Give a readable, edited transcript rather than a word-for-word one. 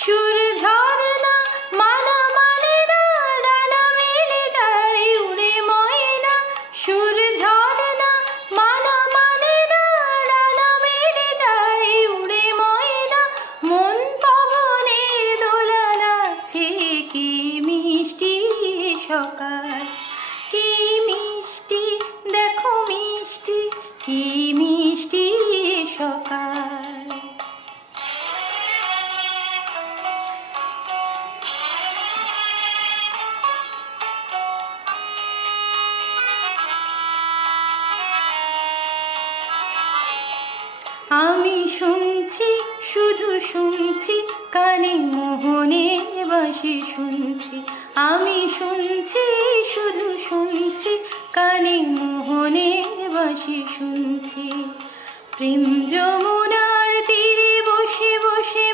সুর ঝরে না, মানা মানে না, ডানা মেলে যায় উড়ে ময়না। সুর ঝরে না, মানা মানে না, ডানা মেলে যায় উড়ে ময়না। মন পবনের দোলা লাগছে, কি মিষ্টি সকাল, কি মিষ্টি দেখো মিষ্টি, কি মিষ্টি সকাল। আমি শুনছি, শুধু শুনছি, কানে মোহনের বাঁশি শুনছি। আমি শুনছি, শুধু শুনছি, কানে মোহনের বাঁশি শুনছি। প্রেম যমুনার তীরে বসে বসে